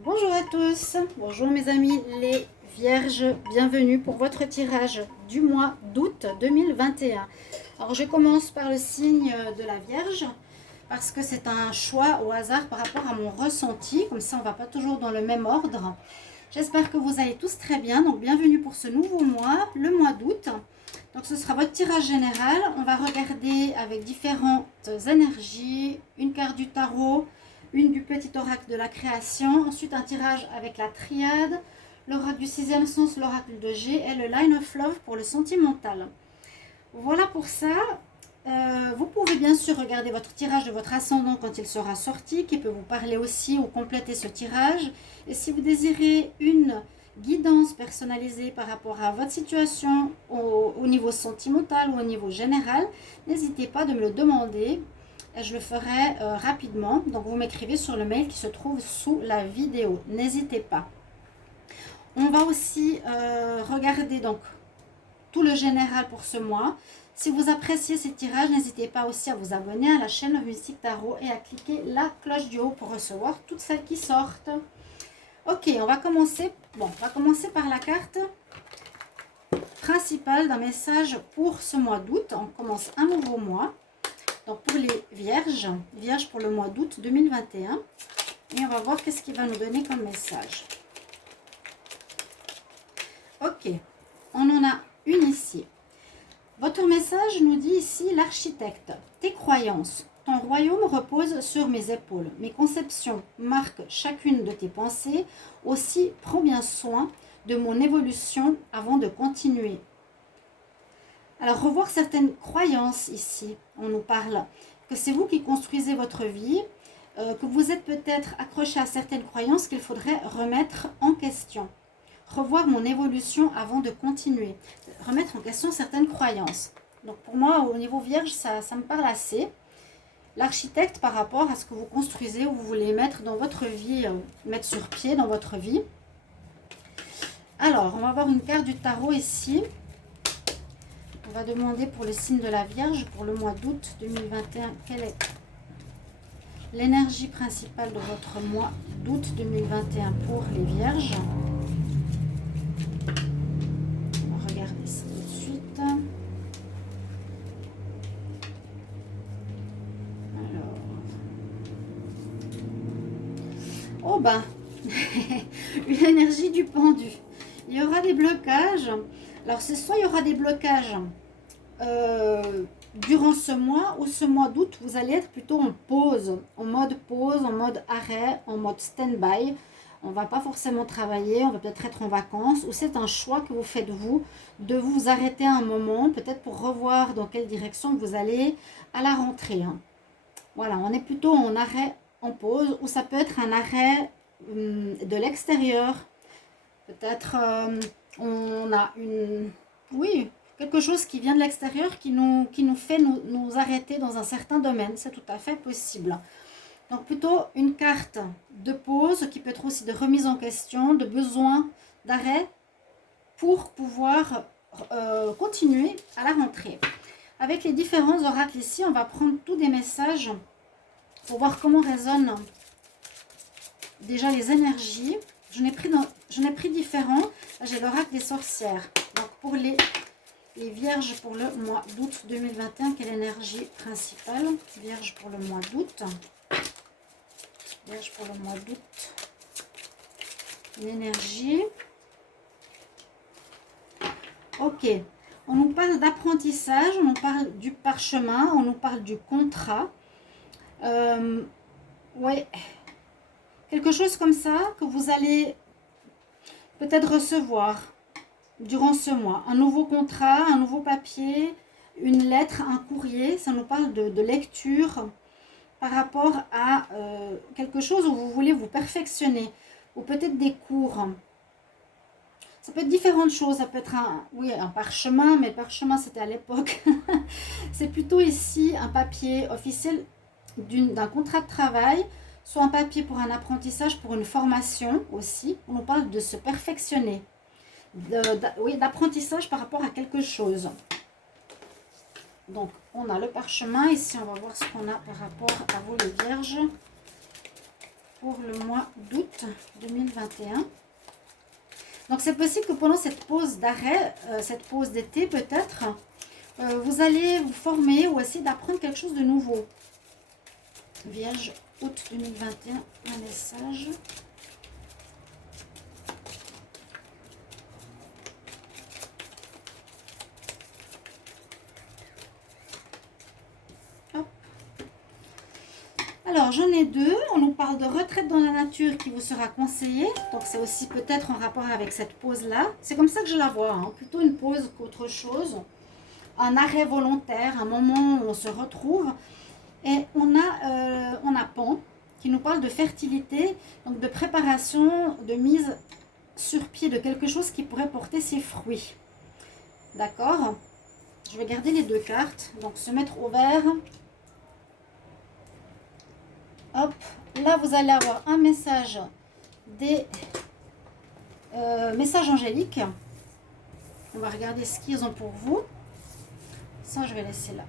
Bonjour à tous, bonjour mes amis les vierges, bienvenue pour votre tirage du mois d'août 2021. Alors je commence par le signe de la Vierge parce que c'est un choix au hasard par rapport à mon ressenti, comme ça on ne va pas toujours dans le même ordre. J'espère que vous allez tous très bien, donc bienvenue pour ce nouveau mois, le mois d'août. Donc ce sera votre tirage général, on va regarder avec différentes énergies, une carte du tarot, une du petit oracle de la création, ensuite un tirage avec la triade, l'oracle du sixième sens, l'oracle de G et le line of love pour le sentimental. Voilà pour ça. Vous pouvez bien sûr regarder votre tirage de votre ascendant quand il sera sorti, qui peut vous parler aussi ou compléter ce tirage. Et si vous désirez une guidance personnalisée par rapport à votre situation au niveau sentimental ou au niveau général, n'hésitez pas de me le demander. Et je le ferai rapidement. Donc vous m'écrivez sur le mail qui se trouve sous la vidéo. N'hésitez pas. On va aussi regarder donc tout le général pour ce mois. Si vous appréciez ces tirages, n'hésitez pas aussi à vous abonner à la chaîne Mystique Tarot et à cliquer la cloche du haut pour recevoir toutes celles qui sortent. Ok, on va commencer. Bon, on va commencer par la carte principale d'un message pour ce mois d'août. On commence un nouveau mois. Donc pour les vierges, vierges pour le mois d'août 2021. Et on va voir qu'est-ce qu'il va nous donner comme message. Ok, on en a une ici. Votre message nous dit ici l'architecte. Tes croyances. Ton royaume repose sur mes épaules. Mes conceptions marquent chacune de tes pensées. Aussi, prends bien soin de mon évolution avant de continuer. Alors, revoir certaines croyances ici. On nous parle que c'est vous qui construisez votre vie, que vous êtes peut-être accroché à certaines croyances qu'il faudrait remettre en question. Revoir mon évolution avant de continuer. Remettre en question certaines croyances. Donc pour moi, au niveau vierge, ça me parle assez. L'architecte par rapport à ce que vous construisez ou vous voulez mettre dans votre vie, mettre sur pied dans votre vie. Alors, on va avoir une carte du tarot ici. On va demander pour le signe de la Vierge, pour le mois d'août 2021, quelle est l'énergie principale de votre mois d'août 2021 pour les Vierges. On va regarder ça tout de suite. Alors. Oh ben, une énergie du pendu. Il y aura des blocages. Alors, c'est soit il y aura des blocages durant ce mois ou ce mois d'août, vous allez être plutôt en pause, en mode arrêt, en mode stand-by. On ne va pas forcément travailler, on va peut-être être en vacances, ou c'est un choix que vous faites vous, de vous arrêter un moment, peut-être pour revoir dans quelle direction vous allez à la rentrée. Voilà, on est plutôt en arrêt, en pause, ou ça peut être un arrêt de l'extérieur. Peut-être on a oui, quelque chose qui vient de l'extérieur qui nous fait nous arrêter dans un certain domaine. C'est tout à fait possible. Donc plutôt une carte de pause qui peut être aussi de remise en question, de besoin d'arrêt pour pouvoir continuer à la rentrée. Avec les différents oracles ici, on va prendre tous des messages pour voir comment résonnent déjà les énergies. Je n'ai pris différents. J'ai l'oracle des sorcières. Donc pour les vierges pour le mois d'août 2021, quelle énergie principale? Vierge pour le mois d'août. Vierge pour le mois d'août. L'énergie. Ok. On nous parle d'apprentissage, on nous parle du parchemin, on nous parle du contrat. Ouais. Quelque chose comme ça que vous allez peut-être recevoir durant ce mois. Un nouveau contrat, un nouveau papier, une lettre, un courrier. Ça nous parle de lecture par rapport à quelque chose où vous voulez vous perfectionner. Ou peut-être des cours. Ça peut être différentes choses. Ça peut être un parchemin, mais le parchemin c'était à l'époque. C'est plutôt ici un papier officiel d'un contrat de travail, soit un papier pour un apprentissage, pour une formation aussi. On nous parle de se perfectionner. D'apprentissage par rapport à quelque chose. Donc, on a le parchemin. Ici, on va voir ce qu'on a par rapport à vous, les vierges. pour le mois d'août 2021. Donc c'est possible que pendant cette pause d'arrêt, cette pause d'été peut-être, vous allez vous former ou essayer d'apprendre quelque chose de nouveau. Vierge, août 2021, un message. Alors, j'en ai deux. On nous parle de retraite dans la nature qui vous sera conseillée. Donc, c'est aussi peut-être en rapport avec cette pause-là. C'est comme ça que je la vois, hein. Plutôt une pause qu'autre chose. Un arrêt volontaire, un moment où on se retrouve. Et on a Pan qui nous parle de fertilité, donc de préparation, de mise sur pied de quelque chose qui pourrait porter ses fruits. D'accord? Je vais garder les deux cartes. Donc, se mettre au vert. Hop, là vous allez avoir un message des messages angéliques. On va regarder ce qu'ils ont pour vous. Ça, je vais laisser là.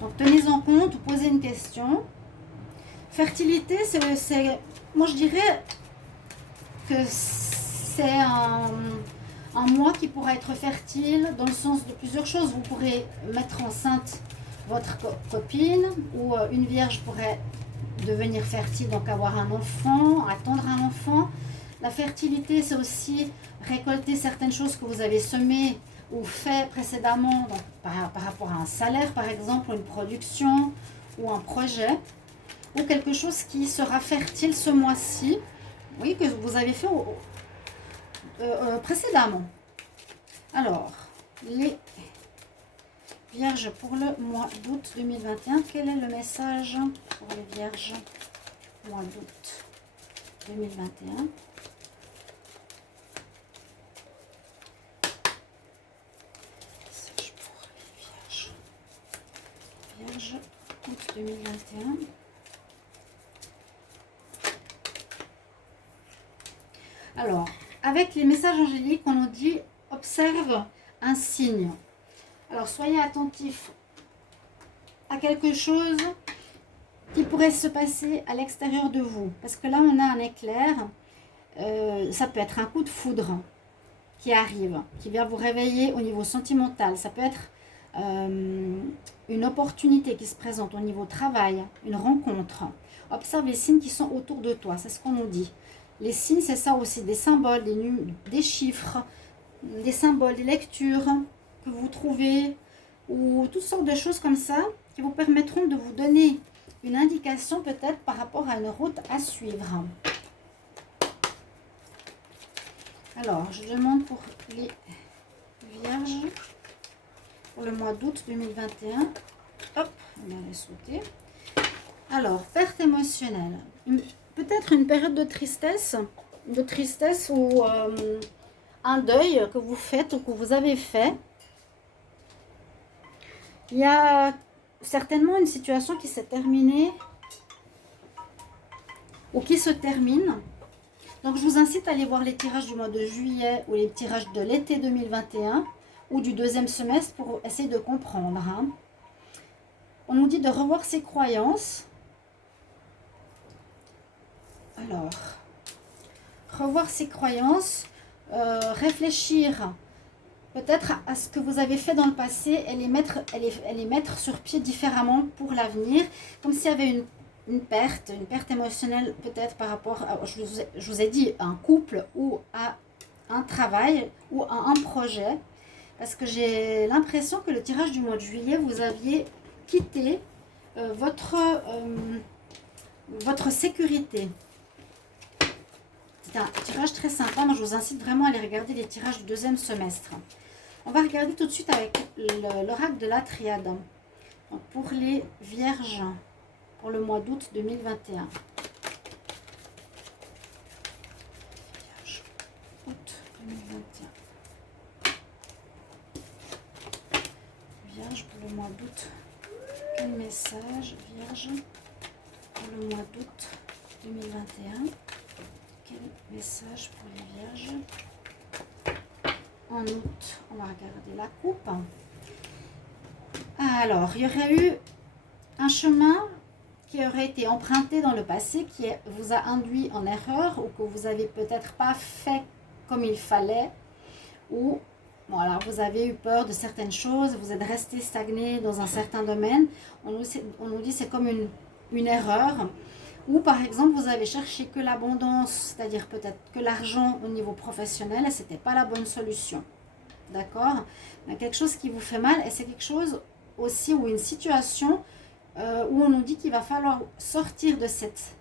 Donc, tenez-en compte, posez une question. Fertilité, moi je dirais que c'est un mois qui pourra être fertile dans le sens de plusieurs choses. Vous pourrez mettre enceinte votre copine ou une vierge pourrait devenir fertile, donc avoir un enfant, attendre un enfant. La fertilité, c'est aussi récolter certaines choses que vous avez semées ou fait précédemment, donc par rapport à un salaire par exemple, une production ou un projet, ou quelque chose qui sera fertile ce mois-ci, oui, que vous avez fait précédemment. Alors, les Vierge pour le mois d'août 2021, quel est le message pour les Vierges mois d'août 2021? Message pour les Vierges. Vierge août 2021. Alors, avec les messages angéliques, on nous dit observe un signe. Alors, soyez attentifs à quelque chose qui pourrait se passer à l'extérieur de vous. Parce que là, on a un éclair. Ça peut être un coup de foudre qui arrive, qui vient vous réveiller au niveau sentimental. Ça peut être une opportunité qui se présente au niveau travail, une rencontre. Observe les signes qui sont autour de toi. C'est ce qu'on nous dit. Les signes, c'est ça aussi. Des symboles, des chiffres, des symboles, des lectures que vous trouvez, ou toutes sortes de choses comme ça qui vous permettront de vous donner une indication peut-être par rapport à une route à suivre. Alors, je demande pour les Vierges pour le mois d'août 2021. Hop, on va les sauter. Alors, perte émotionnelle. Peut-être une période de tristesse ou un deuil que vous faites ou que vous avez fait. Il y a certainement une situation qui s'est terminée ou qui se termine. Donc, je vous incite à aller voir les tirages du mois de juillet ou les tirages de l'été 2021 ou du deuxième semestre pour essayer de comprendre. Hein. On nous dit de revoir ses croyances. Alors, revoir ses croyances, réfléchir peut-être à ce que vous avez fait dans le passé et les mettre sur pied différemment pour l'avenir, comme s'il y avait une perte émotionnelle peut-être par rapport à, je vous ai dit, un couple ou à un travail ou à un projet, parce que j'ai l'impression que le tirage du mois de juillet, vous aviez quitté votre sécurité. C'est un tirage très sympa. Moi, je vous incite vraiment à aller regarder les tirages du deuxième semestre. On va regarder tout de suite avec l'oracle de la triade. Donc, pour les Vierges, pour le mois d'août 2021. Vierge, août 2021. Vierge, pour le mois d'août. Quel message, Vierge, pour le mois d'août 2021? Quel message pour les Vierges en août? On va regarder la coupe. Alors, il y aurait eu un chemin qui aurait été emprunté dans le passé, qui vous a induit en erreur, ou que vous avez peut-être pas fait comme il fallait, ou voilà, vous avez eu peur de certaines choses, vous êtes resté stagné dans un certain domaine. On nous dit c'est comme une erreur. Ou par exemple, vous avez cherché que l'abondance, c'est-à-dire peut-être que l'argent au niveau professionnel, et ce n'était pas la bonne solution. D'accord? Mais quelque chose qui vous fait mal, et c'est quelque chose aussi, ou une situation où on nous dit qu'il va falloir sortir de cette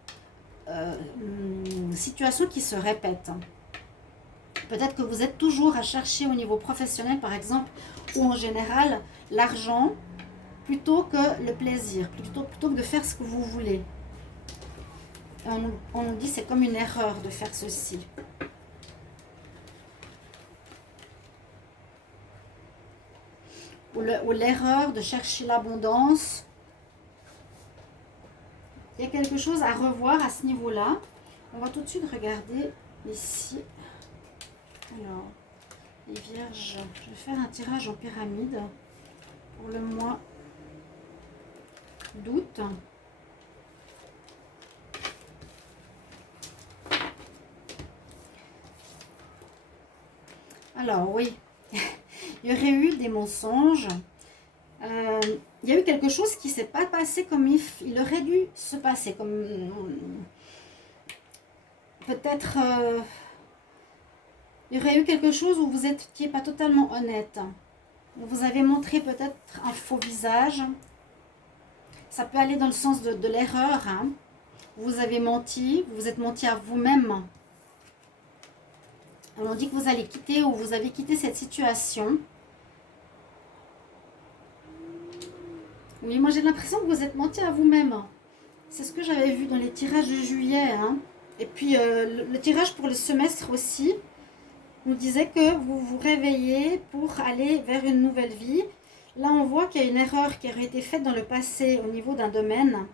situation qui se répète. Peut-être que vous êtes toujours à chercher au niveau professionnel, par exemple, ou en général, l'argent plutôt que le plaisir, plutôt que de faire ce que vous voulez. Et on nous dit que c'est comme une erreur de faire ceci. Ou l'erreur de chercher l'abondance. Il y a quelque chose à revoir à ce niveau-là. On va tout de suite regarder ici. Alors, les vierges, je vais faire un tirage en pyramide pour le mois d'août. Alors, oui, il y aurait eu des mensonges. Il y a eu quelque chose qui ne s'est pas passé comme il aurait dû se passer. Comme peut-être... il y aurait eu quelque chose où vous n'étiez pas totalement honnête. Vous avez montré peut-être un faux visage. Ça peut aller dans le sens de l'erreur. Hein. Vous avez menti, vous vous êtes menti à vous-même. On dit que vous allez quitter ou vous avez quitté cette situation. Oui, moi j'ai l'impression que vous êtes menti à vous-même. C'est ce que j'avais vu dans les tirages de juillet. Hein. Et puis le tirage pour le semestre aussi. Nous disait que vous vous réveillez pour aller vers une nouvelle vie. Là, on voit qu'il y a une erreur qui aurait été faite dans le passé au niveau d'un domaine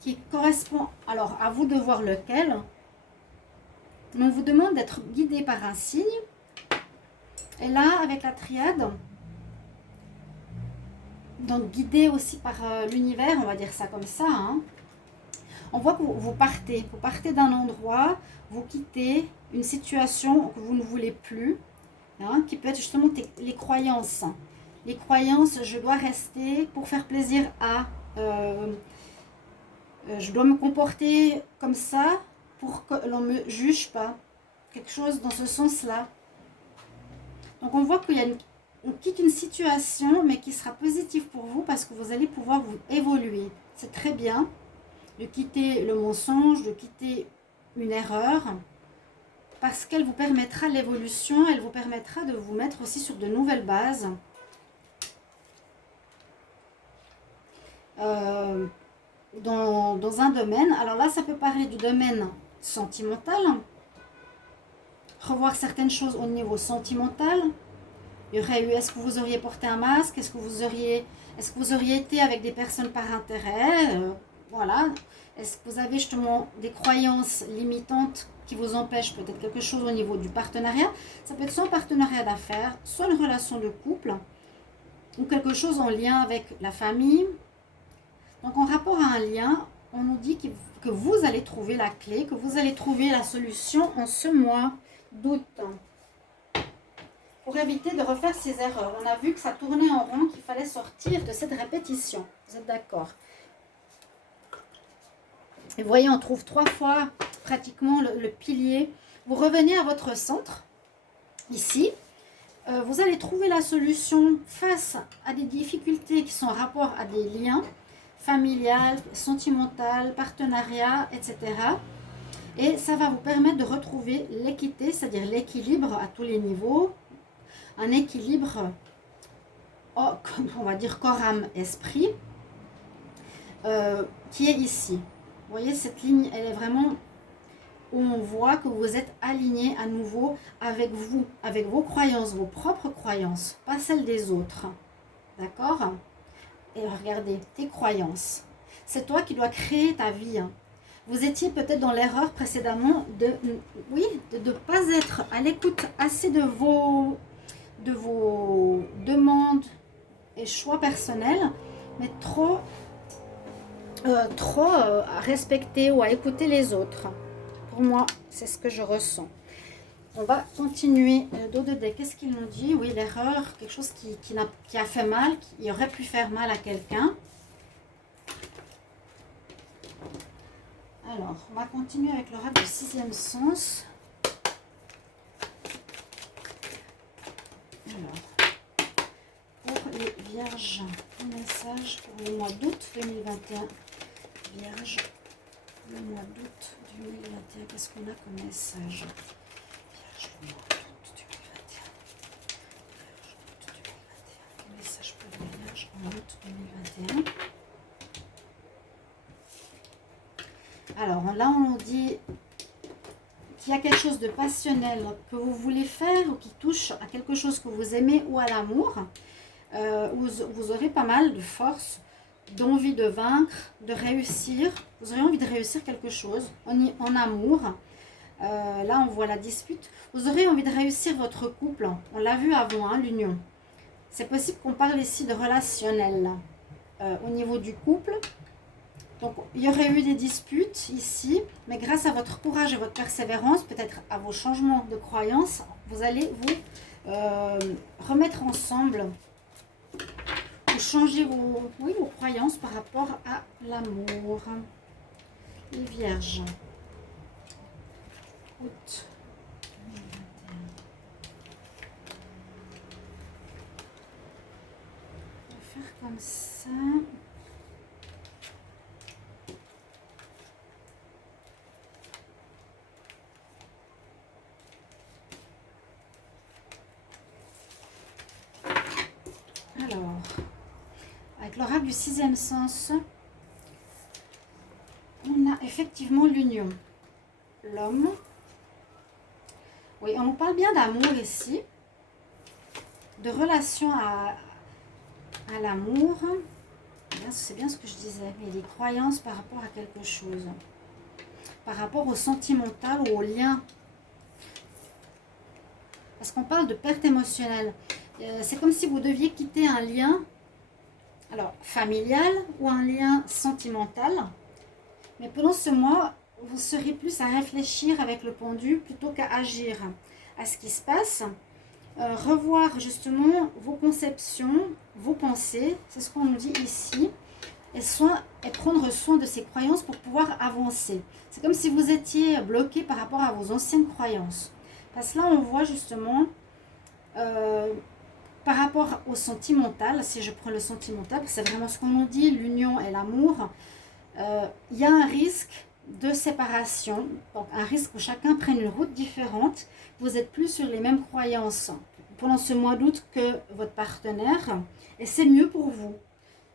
qui correspond, alors à vous de voir lequel. Mais on vous demande d'être guidé par un signe. Et là, avec la triade, donc guidé aussi par l'univers, on va dire ça comme ça, hein. On voit que vous partez d'un endroit, vous quittez une situation que vous ne voulez plus, hein, qui peut être justement les croyances. Les croyances, je dois rester pour faire plaisir à... je dois me comporter comme ça pour que l'on ne me juge pas. Quelque chose dans ce sens-là. Donc on voit on quitte une situation, mais qui sera positive pour vous parce que vous allez pouvoir vous évoluer. C'est très bien de quitter le mensonge, de quitter une erreur, parce qu'elle vous permettra l'évolution, elle vous permettra de vous mettre aussi sur de nouvelles bases. Dans un domaine, alors là ça peut parler du domaine sentimental, revoir certaines choses au niveau sentimental. Il y aurait eu, est-ce que vous auriez porté un masque, est-ce que vous auriez été avec des personnes par intérêt, voilà. Est-ce que vous avez justement des croyances limitantes qui vous empêchent peut-être quelque chose au niveau du partenariat? Ça peut être soit un partenariat d'affaires, soit une relation de couple, ou quelque chose en lien avec la famille. Donc en rapport à un lien, on nous dit que vous allez trouver la clé, que vous allez trouver la solution en ce mois d'août. Pour éviter de refaire ces erreurs. On a vu que ça tournait en rond, qu'il fallait sortir de cette répétition. Vous êtes d'accord? Et vous voyez, on trouve 3 fois pratiquement le pilier. Vous revenez à votre centre, ici. Vous allez trouver la solution face à des difficultés qui sont en rapport à des liens familial, sentimental, partenariat, etc. Et ça va vous permettre de retrouver l'équité, c'est-à-dire l'équilibre à tous les niveaux. Un équilibre, on va dire corps, âme, esprit, qui est ici. Vous voyez, cette ligne, elle est vraiment où on voit que vous êtes aligné à nouveau avec vous, avec vos croyances, vos propres croyances, pas celles des autres. D'accord? Et regardez, tes croyances. C'est toi qui dois créer ta vie. Vous étiez peut-être dans l'erreur précédemment de ne pas être à l'écoute assez de vos demandes et choix personnels, mais trop trop à respecter ou à écouter les autres. Pour moi, c'est ce que je ressens. On va continuer. Le dos de deck, qu'est-ce qu'ils nous dit? Oui, l'erreur, quelque chose qui a fait mal, qui aurait pu faire mal à quelqu'un. Alors, on va continuer avec l'oracle du sixième sens. Alors, pour les vierges, un message pour le mois d'août 2021. Vierge, le mois d'août 2021, qu'est-ce qu'on a comme message? Vierge, le mois d'août 2021. Vierge, août 2021. Quel message pour les vierges en août 2021? Alors là, on nous dit qu'il y a quelque chose de passionnel que vous voulez faire ou qui touche à quelque chose que vous aimez ou à l'amour. Vous aurez pas mal de force, d'envie de vaincre, de réussir. Vous aurez envie de réussir quelque chose en amour. Là, on voit la dispute. Vous aurez envie de réussir votre couple. On l'a vu avant, hein, l'union. C'est possible qu'on parle ici de relationnel au niveau du couple. Donc, il y aurait eu des disputes ici, mais grâce à votre courage et votre persévérance, peut-être à vos changements de croyances, vous allez vous remettre ensemble, ou changer vos croyances par rapport à l'amour. Les vierges. Août 2021. On va faire comme ça. Alors, avec l'oracle du sixième sens, on a effectivement l'union. L'homme. Oui, on nous parle bien d'amour ici, de relation à l'amour. C'est bien ce que je disais, mais des croyances par rapport à quelque chose, par rapport au sentimental ou au lien. Parce qu'on parle de perte émotionnelle. C'est comme si vous deviez quitter un lien, alors familial ou un lien sentimental. Mais pendant ce mois, vous serez plus à réfléchir avec le pendu plutôt qu'à agir à ce qui se passe. Revoir justement vos conceptions, vos pensées, c'est ce qu'on nous dit ici, et prendre soin de ces croyances pour pouvoir avancer. C'est comme si vous étiez bloqué par rapport à vos anciennes croyances. Parce que là, on voit justement, par rapport au sentimental, si je prends le sentimental, c'est vraiment ce qu'on nous dit, l'union et l'amour, il y a un risque de séparation, donc un risque que chacun prenne une route différente. Vous n'êtes plus sur les mêmes croyances pendant ce mois d'août que votre partenaire, et c'est mieux pour vous.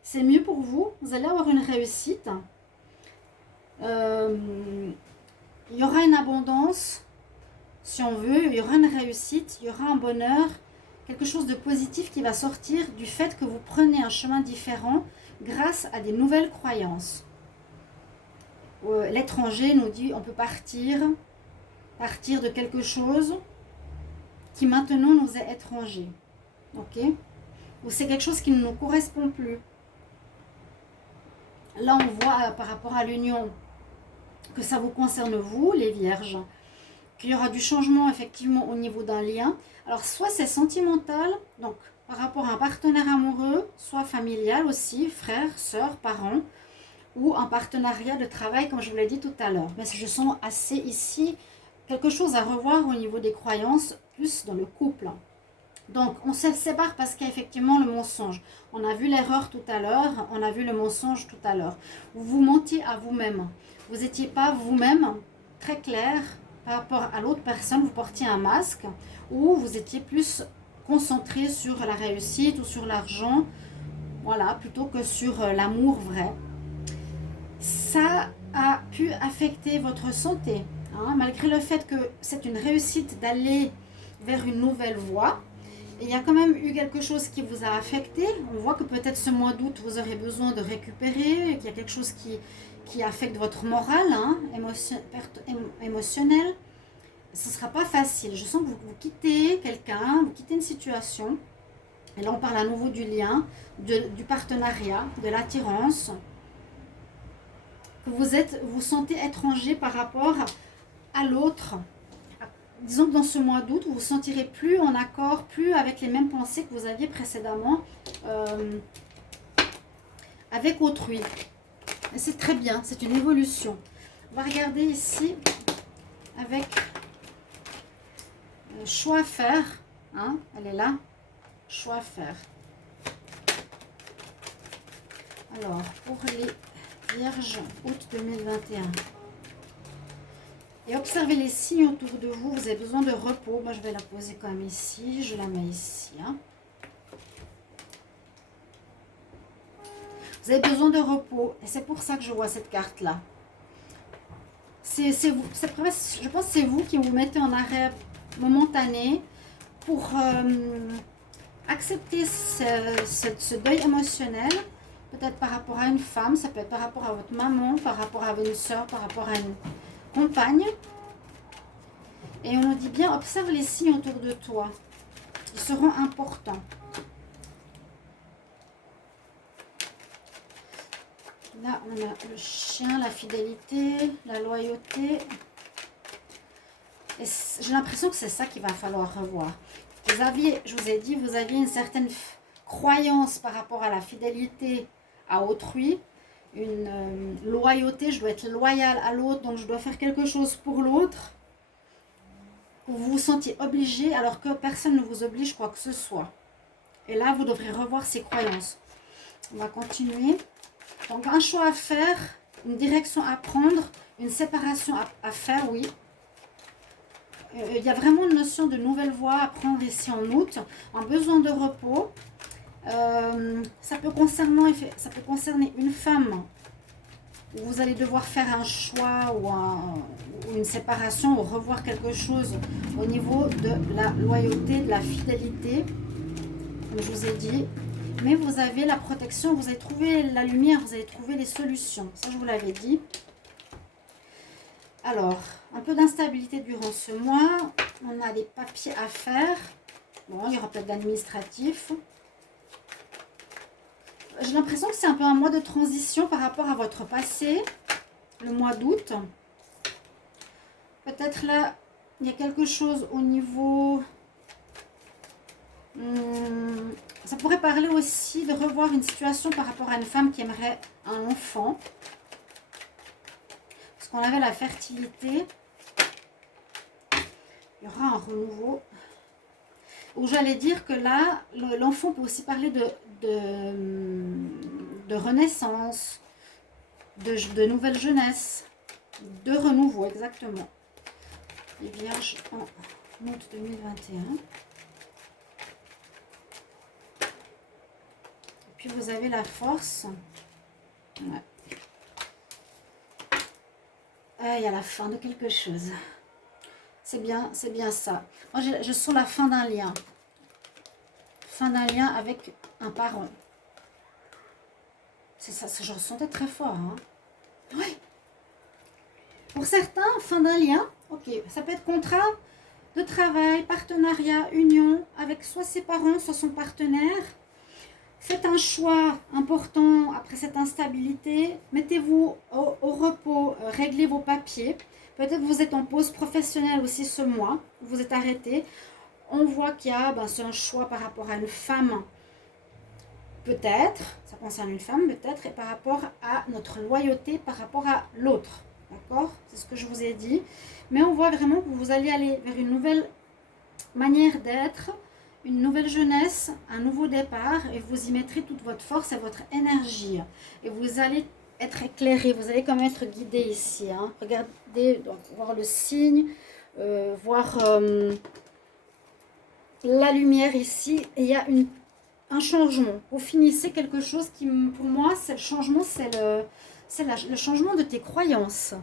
C'est mieux pour vous, vous allez avoir une réussite. Il y aura une abondance, si on veut, il y aura une réussite, il y aura un bonheur, quelque chose de positif qui va sortir du fait que vous prenez un chemin différent grâce à des nouvelles croyances. L'étranger nous dit on peut partir de quelque chose qui maintenant nous est étranger. Ok? Ou c'est quelque chose qui ne nous correspond plus. Là, on voit par rapport à l'union que ça vous concerne vous, les vierges, qu'il y aura du changement effectivement au niveau d'un lien. Alors, soit c'est sentimental, donc par rapport à un partenaire amoureux, soit familial aussi, frère, sœur, parents, ou un partenariat de travail, comme je vous l'ai dit tout à l'heure. Mais je sens assez ici quelque chose à revoir au niveau des croyances, plus dans le couple. Donc, on se sépare parce qu'il y a effectivement le mensonge. On a vu l'erreur tout à l'heure, on a vu le mensonge tout à l'heure. Vous mentiez à vous-même. Vous n'étiez pas vous-même très clair par rapport à l'autre personne. Vous portiez un masque ou vous étiez plus concentré sur la réussite ou sur l'argent, voilà, plutôt que sur l'amour vrai. Ça a pu affecter votre santé, hein, malgré le fait que c'est une réussite d'aller vers une nouvelle voie. Il y a quand même eu quelque chose qui vous a affecté. On voit que peut-être ce mois d'août, vous aurez besoin de récupérer, qu'il y a quelque chose qui affecte votre morale, hein, émotionnelle. Ce ne sera pas facile. Je sens que vous quittez quelqu'un, vous quittez une situation. Et là, on parle à nouveau du lien, du partenariat, de l'attirance. que vous sentez étranger par rapport à l'autre. Disons que dans ce mois d'août, vous vous sentirez plus en accord, plus avec les mêmes pensées que vous aviez précédemment avec autrui. Et c'est très bien, c'est une évolution. On va regarder ici avec choix à faire. Hein, elle est là. Choix à faire. Alors, pour les Vierges, août 2021. Et observez les signes autour de vous. Vous avez besoin de repos. Moi, je vais la poser comme ici. Je la mets ici. Hein. Vous avez besoin de repos. Et c'est pour ça que je vois cette carte-là. Je pense que c'est vous qui vous mettez en arrêt momentané pour accepter ce deuil émotionnel. Peut-être par rapport à une femme. Ça peut être par rapport à votre maman, par rapport à une soeur, par rapport à une compagne. Et on nous dit bien, observe les signes autour de toi. Ils seront importants. Là, on a le chien, la fidélité, la loyauté. Et j'ai l'impression que c'est ça qu'il va falloir revoir. Je vous ai dit, vous aviez une certaine croyance par rapport à la fidélité à autrui. Une loyauté, je dois être loyale à l'autre, donc je dois faire quelque chose pour l'autre. Vous vous sentiez obligé alors que personne ne vous oblige quoi que ce soit. Et là, vous devrez revoir ces croyances. On va continuer. Donc, un choix à faire, une direction à prendre, une séparation à faire, oui. Il y a vraiment une notion de nouvelle voie à prendre ici en août. Un besoin de repos. Ça peut concerner une femme où vous allez devoir faire un choix ou une séparation ou revoir quelque chose au niveau de la loyauté, de la fidélité, comme je vous ai dit. Mais vous avez la protection, vous avez trouvé la lumière, vous avez trouvé les solutions. Ça, je vous l'avais dit. Alors, un peu d'instabilité durant ce mois. On a des papiers à faire. Bon, il y aura peut-être d'administratif. J'ai l'impression que c'est un peu un mois de transition par rapport à votre passé, le mois d'août. Peut-être là, il y a quelque chose au niveau... ça pourrait parler aussi de revoir une situation par rapport à une femme qui aimerait un enfant. Parce qu'on avait la fertilité. Il y aura un renouveau. Ou j'allais dire que là, l'enfant peut aussi parler de renaissance, de nouvelle jeunesse, de renouveau, exactement. Les Vierges en août 2021. Et puis vous avez la force. Ouais. Il y a la fin de quelque chose. C'est bien ça. Moi, je sens la fin d'un lien. Fin d'un lien avec un parent. C'est ça, je ressentais très fort. Hein. Oui. Pour certains, fin d'un lien, ok. Ça peut être contrat de travail, partenariat, union, avec soit ses parents, soit son partenaire. Faites un choix important après cette instabilité. Mettez-vous au repos, réglez vos papiers. Peut-être que vous êtes en pause professionnelle aussi ce mois. Vous êtes arrêté. On voit qu'il y a, c'est un choix par rapport à une femme. Peut-être, ça concerne une femme peut-être, et par rapport à notre loyauté, par rapport à l'autre. D'accord? C'est ce que je vous ai dit. Mais on voit vraiment que vous allez aller vers une nouvelle manière d'être, une nouvelle jeunesse, un nouveau départ, et vous y mettrez toute votre force et votre énergie. Et vous allez être éclairé, vous allez quand même être guidé ici. Hein. Regardez, donc, voir le signe, voir la lumière ici. Et il y a un changement. Vous finissez quelque chose qui, pour moi, c'est le changement, c'est le changement de tes croyances.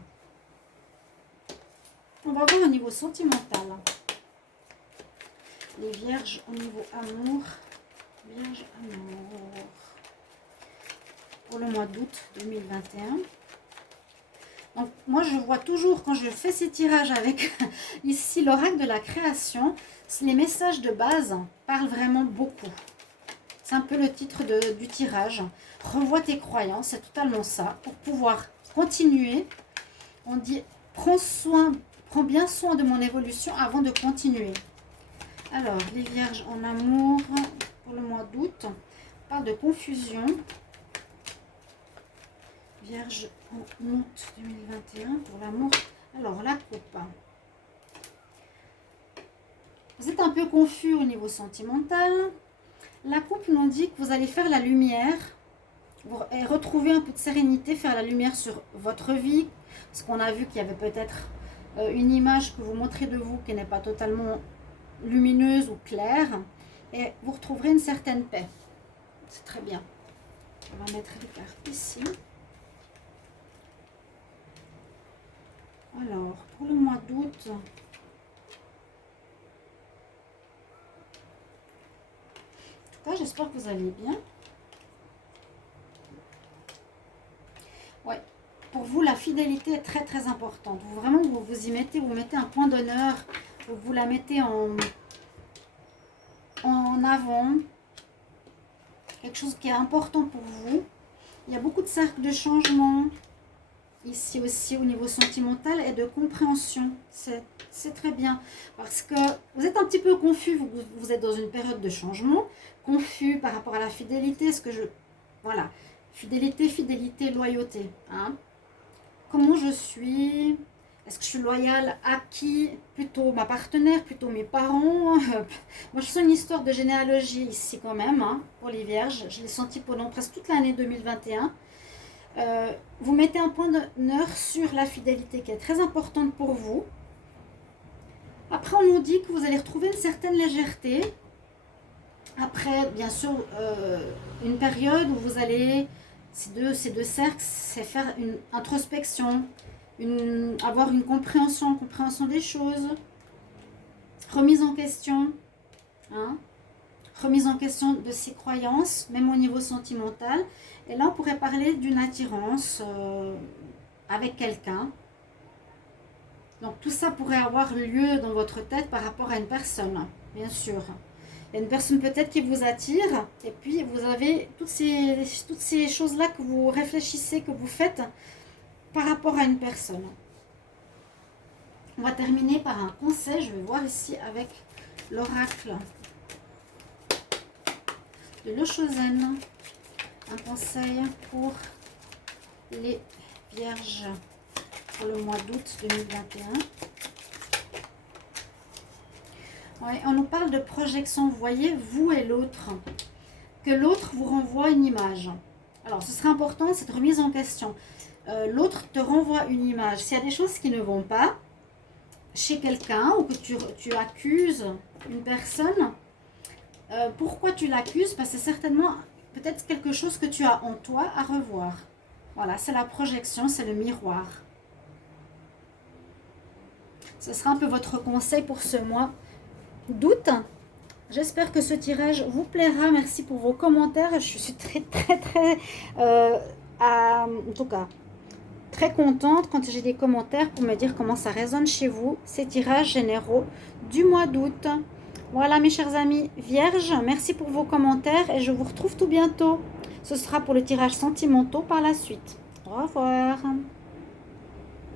On va voir au niveau sentimental. Les Vierges au niveau amour. Vierge amour. Pour le mois d'août 2021. Donc, moi, je vois toujours, quand je fais ces tirages avec ici l'oracle de la création, les messages de base parlent vraiment beaucoup. C'est un peu le titre du tirage. Revois tes croyances, c'est totalement ça, pour pouvoir continuer. On dit, prends bien soin de mon évolution avant de continuer. Alors, les vierges en amour pour le mois d'août. On parle de confusion. Vierge en août 2021 pour l'amour. Alors, la coupe. Vous êtes un peu confus au niveau sentimental. La coupe nous dit que vous allez faire la lumière et retrouver un peu de sérénité, faire la lumière sur votre vie. Parce qu'on a vu qu'il y avait peut-être une image que vous montrez de vous qui n'est pas totalement lumineuse ou claire. Et vous retrouverez une certaine paix. C'est très bien. On va mettre les cartes ici. Alors, pour le mois d'août, en tout cas, j'espère que vous allez bien. Ouais, pour vous, la fidélité est très très importante. Vous, vraiment, vous y mettez, vous mettez un point d'honneur, vous la mettez en avant. Quelque chose qui est important pour vous. Il y a beaucoup de cercles de changement. Ici aussi au niveau sentimental et de compréhension. C'est très bien. Parce que vous êtes un petit peu confus. Vous êtes dans une période de changement. Confus par rapport à la fidélité. Est-ce que je... Voilà. Fidélité, loyauté. Hein? Comment je suis? Est-ce que je suis loyale à qui? Plutôt ma partenaire, plutôt mes parents. Moi, je sens une histoire de généalogie ici quand même. Hein, pour les vierges. Je l'ai senti pendant presque toute l'année 2021. Vous mettez un point d'honneur sur la fidélité qui est très importante pour vous. Après, on nous dit que vous allez retrouver une certaine légèreté. Après, bien sûr, une période où vous allez, ces deux cercles, c'est faire une introspection, avoir une compréhension des choses, remise en question, hein, remise en question de ses croyances, même au niveau sentimental. Et là, on pourrait parler d'une attirance avec quelqu'un. Donc, tout ça pourrait avoir lieu dans votre tête par rapport à une personne, bien sûr. Il y a une personne peut-être qui vous attire. Et puis, vous avez toutes ces choses-là que vous réfléchissez, que vous faites par rapport à une personne. On va terminer par un conseil. Je vais voir ici avec l'oracle de l'Oshozen. Un conseil pour les vierges pour le mois d'août 2021. Ouais, on nous parle de projection. Vous voyez, vous et l'autre. Que l'autre vous renvoie une image. Alors, ce serait important, cette remise en question. L'autre te renvoie une image. S'il y a des choses qui ne vont pas chez quelqu'un ou que tu accuses une personne, pourquoi tu l'accuses? Parce que c'est certainement... peut-être quelque chose que tu as en toi à revoir. Voilà, c'est la projection, c'est le miroir. Ce sera un peu votre conseil pour ce mois d'août. J'espère que ce tirage vous plaira. Merci pour vos commentaires. Je suis très en tout cas, très contente quand j'ai des commentaires pour me dire comment ça résonne chez vous, ces tirages généraux du mois d'août. Voilà mes chers amis vierges, merci pour vos commentaires et je vous retrouve tout bientôt. Ce sera pour le tirage sentimentaux par la suite. Au revoir.